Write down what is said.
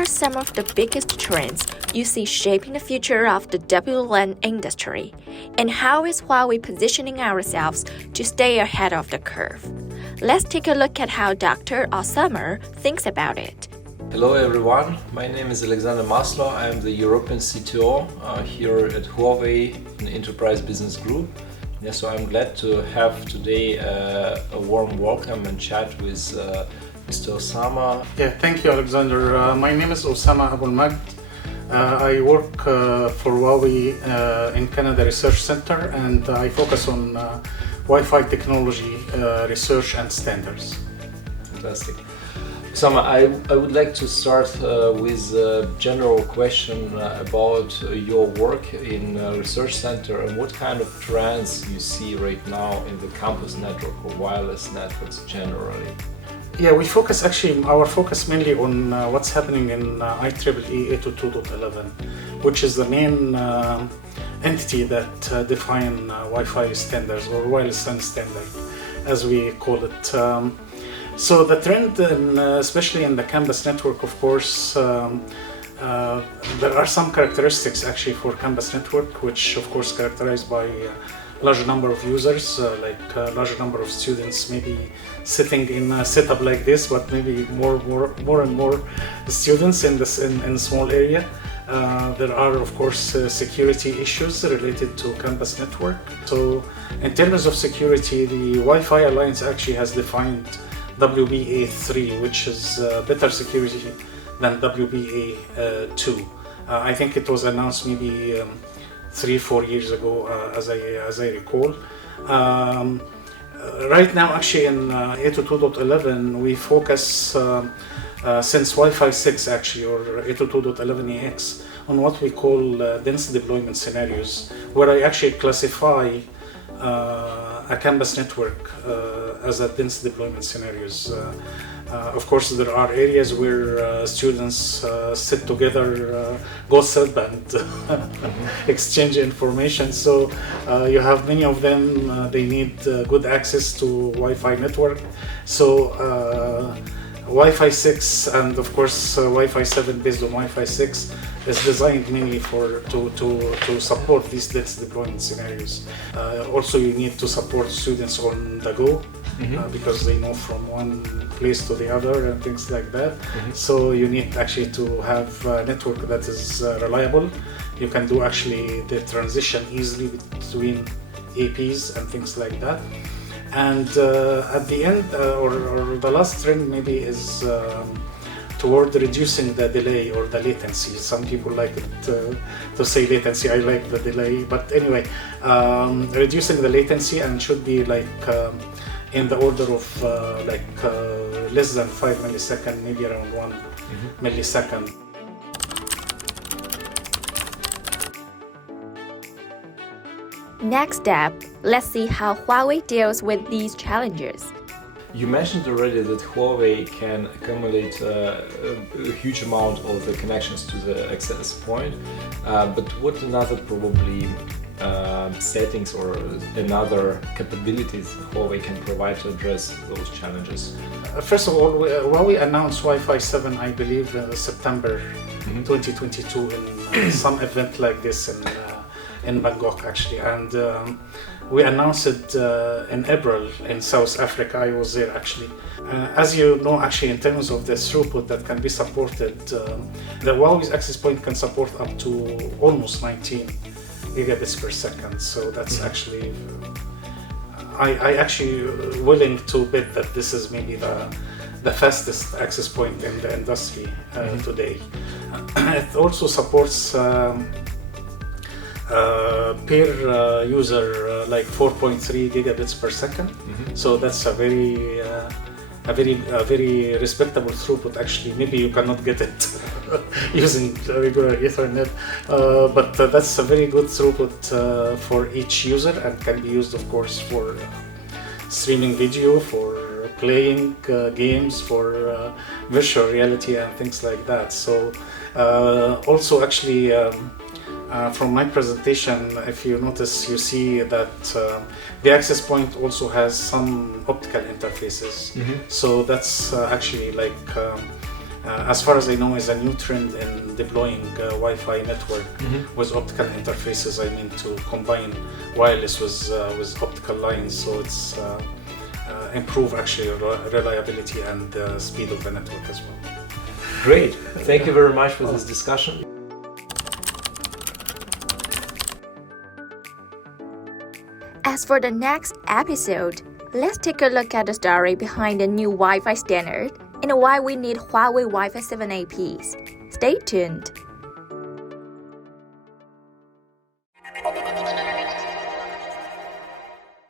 are some of the biggest trends you see shaping the future of the WLAN industry? And how is Huawei positioning ourselves to stay ahead of the curve? Let's take a look at how Dr. Osama thinks about it. Hello everyone, my name is Alexander Maslo. I am the European CTO here at Huawei, an enterprise business group. So I'm glad to have today a warm welcome and chat with Mr. Osama. Yeah, thank you, Alexander. My name is Osama Abul Majd. I work for Huawei in Canada Research Center, and I focus on Wi-Fi technology research and standards. Fantastic. Osama, I would like to start with a general question about your work in research center and what kind of trends you see right now in the campus network or wireless networks generally. Yeah, we focus our focus mainly on what's happening in IEEE 802.11, which is the main entity that define Wi-Fi standards or wireless LAN standard, as we call it. So the trend, especially in the campus network, of course, there are some characteristics actually for campus network, which of course characterized by large number of users, like a large number of students, maybe sitting in a setup like this, but maybe more and more students in a small area. There are, of course, security issues related to campus network. So in terms of security, the Wi-Fi Alliance actually has defined WBA3, which is better security than WBA2. I think it was announced maybe 3-4 years ago, as I recall. Right now, actually, in 802.11, we focus since Wi-Fi 6, actually, or 802.11ax, on what we call dense deployment scenarios, where I actually classify a campus network as a dense deployment scenarios. Of course, there are areas where students sit together, gossip and exchange information. So you have many of them, they need good access to Wi-Fi network. So Wi-Fi 6 and of course Wi-Fi 7 based on Wi-Fi 6 is designed mainly to support these dense deployment scenarios. Also, you need to support students on the go, because they know from one place to the other and things like that. So you need actually to have a network that is reliable. You can do actually the transition easily between APs and things like that. And at the end, or the last trend maybe is toward reducing the delay or the latency. Some people like it to say latency. I like the delay, but anyway, reducing the latency and should be like in the order of less than 5 milliseconds, maybe around 1 millisecond. Next up, let's see how Huawei deals with these challenges. You mentioned already that Huawei can accumulate a huge amount of the connections to the access point, but what another probably settings or another capabilities Huawei can provide to address those challenges? First of all, Huawei announced Wi-Fi 7, I believe, September 2022 in some event like this in Bangkok actually, and we announced it in April in South Africa. I was there actually. As you know, actually, in terms of the throughput that can be supported, the Huawei's access point can support up to almost 19 gigabits per second. So that's actually, I actually willing to bet that this is maybe the fastest access point in the industry today. It also supports per user like 4.3 gigabits per second. So that's a very respectable throughput actually. Maybe you cannot get it using regular Ethernet, but that's a very good throughput for each user and can be used of course for streaming video, for playing games, for virtual reality and things like that. So also actually from my presentation, if you notice, you see that the access point also has some optical interfaces. So that's actually like as far as I know, is a new trend in deploying Wi-Fi network with optical interfaces. I mean, to combine wireless with optical lines, so it's improve actually reliability and speed of the network as well. Great. Thank you very much for this discussion. As for the next episode, let's take a look at the story behind the new Wi-Fi standard and why we need Huawei Wi-Fi 7 APs. Stay tuned!